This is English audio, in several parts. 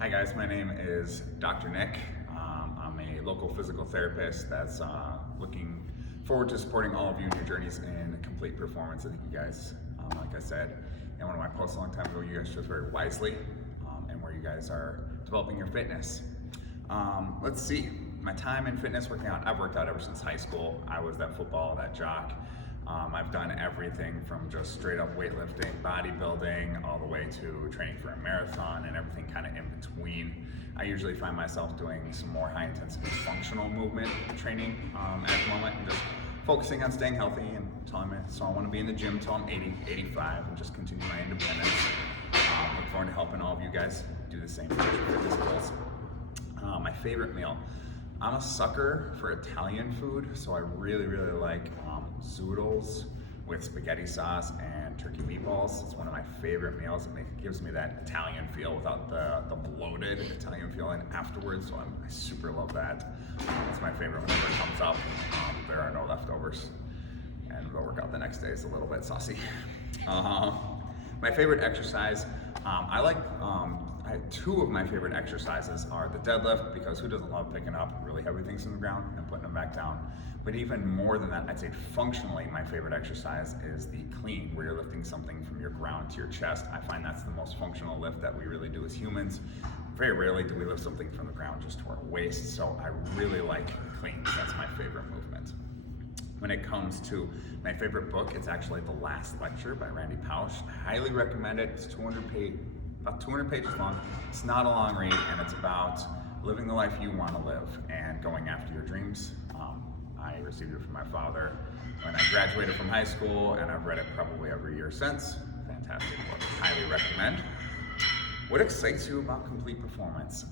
Hi guys, my name is Dr. Nick. I'm a local physical therapist that's looking forward to supporting all of you in your journeys in complete performance. I think you guys, like I said in one of my posts a long time ago, you guys chose very wisely and where you guys are developing your fitness. Let's see, my time in fitness working out, I've worked out ever since high school. I was that football, that jock. I've done everything from just straight up weightlifting, bodybuilding, all the way to training for a marathon and everything kind of in between. I usually find myself doing some more high intensity functional movement training at the moment and just focusing on staying healthy so I want to be in the gym until I'm 80, 85 and just continue my independence. Look forward to helping all of you guys do the same for your fitness goals. My favorite meal. I'm a sucker for Italian food, so I really like zoodles with spaghetti sauce and turkey meatballs. It's one of my favorite meals. It gives me that Italian feel without the bloated Italian feeling afterwards, so I super love that. It's my favorite whenever it comes up. There are no leftovers, and the workout the next day is a little bit saucy. My favorite exercise, two of my favorite exercises are the deadlift, because who doesn't love picking up really heavy things from the ground and putting them back down? But even more than that, I'd say functionally my favorite exercise is the clean, where you're lifting something from your ground to your chest. I find that's the most functional lift that we really do as humans. Very rarely do we lift something from the ground just to our waist, so I really like clean. That's my favorite movement. When it comes to my favorite book, it's actually The Last Lecture by Randy Pausch. I highly recommend it. It's about 200 pages long. It's not a long read, and it's about living the life you want to live and going after your dreams. I received it from my father when I graduated from high school, and I've read it probably every year since. Fantastic book, highly recommend. What excites you about complete performance?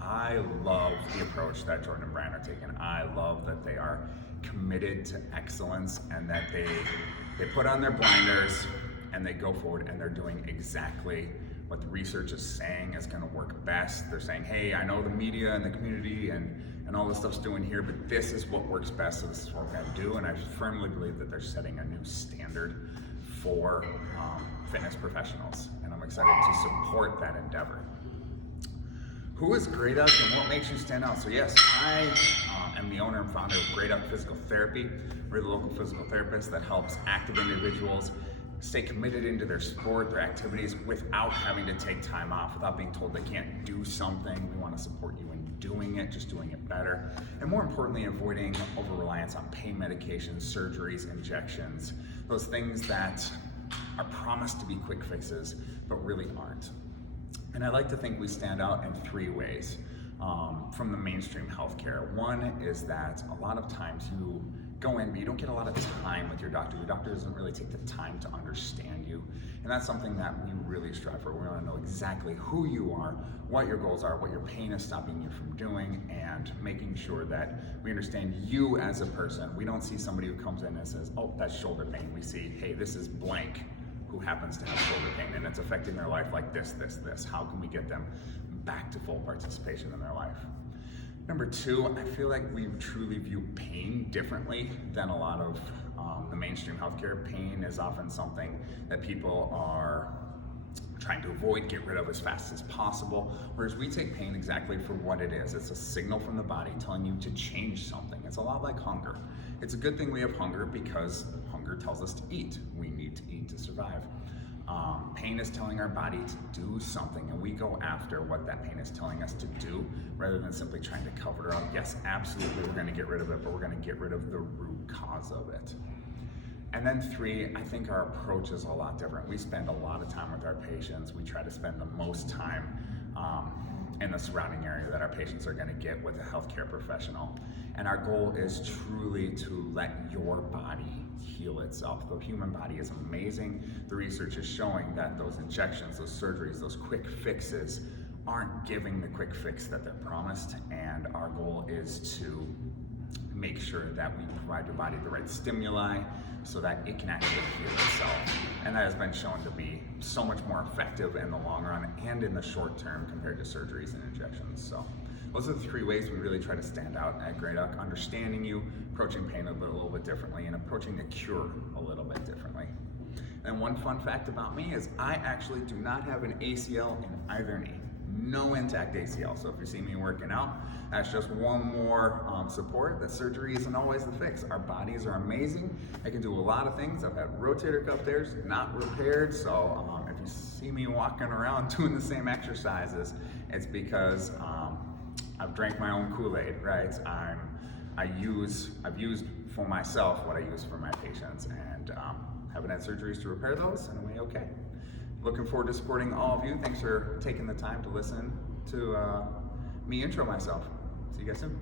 I love the approach that Jordan and Brian are taking. I love that they are committed to excellence and that they put on their blinders and they go forward and they're doing exactly what the research is saying is going to work best. They're saying, hey, I know the media and the community and all this stuff's doing here, but this is what works best, so this is what we're going to do. And I firmly believe that they're setting a new standard for fitness professionals, and I'm excited to support that endeavor. Who is Great Up and what makes you stand out? So yes, I am the owner and founder of Great Up Physical Therapy. We're the local physical therapist that helps active individuals stay committed into their sport, their activities, without having to take time off, without being told they can't do something. We want to support you in doing it, just doing it better. And more importantly, avoiding over-reliance on pain medications, surgeries, injections, those things that are promised to be quick fixes, but really aren't. And I like to think we stand out in three ways from the mainstream healthcare. One is that a lot of times you go in, but you don't get a lot of time with your doctor. Your doctor doesn't really take the time to understand you. And that's something that we really strive for. We want to know exactly who you are, what your goals are, what your pain is stopping you from doing, and making sure that we understand you as a person. We don't see somebody who comes in and says, oh, that's shoulder pain. We see, hey, this is blank who happens to have shoulder pain and it's affecting their life like this. How can we get them back to full participation in their life? Number two, I feel like we truly view pain differently than a lot of the mainstream healthcare. Pain is often something that people are trying to avoid, get rid of as fast as possible, whereas we take pain exactly for what it is. It's a signal from the body telling you to change something. It's a lot like hunger. It's a good thing we have hunger because hunger tells us to eat. We need to eat to survive. Pain is telling our body to do something, and we go after what that pain is telling us to do rather than simply trying to cover it up. Yes, absolutely, we're going to get rid of it, but we're going to get rid of the root cause of it. And then three, I think our approach is a lot different. We spend a lot of time with our patients. We try to spend the most time in the surrounding area that our patients are going to get with a healthcare professional. And our goal is truly to let your body heal itself. The human body is amazing. The research is showing that those injections, those surgeries, those quick fixes aren't giving the quick fix that they're promised. And our goal is to make sure that we provide your body the right stimuli so that it can actually heal itself. And that has been shown to be so much more effective in the long run and in the short term compared to surgeries and injections. So those are the three ways we really try to stand out at Great Up: understanding you, approaching pain a little bit differently, and approaching the cure a little bit differently. And one fun fact about me is I actually do not have an ACL in either knee. no intact ACL. So if you see me working out, that's just one more support that surgery isn't always the fix. Our bodies are amazing. They can do a lot of things. I've had rotator cuff tears not repaired. So if you see me walking around doing the same exercises, it's because I've drank my own Kool-Aid, right? I've used for myself what I use for my patients, and haven't had surgeries to repair those, and I'm okay. Looking forward to supporting all of you. Thanks for taking the time to listen to me intro myself. See you guys soon.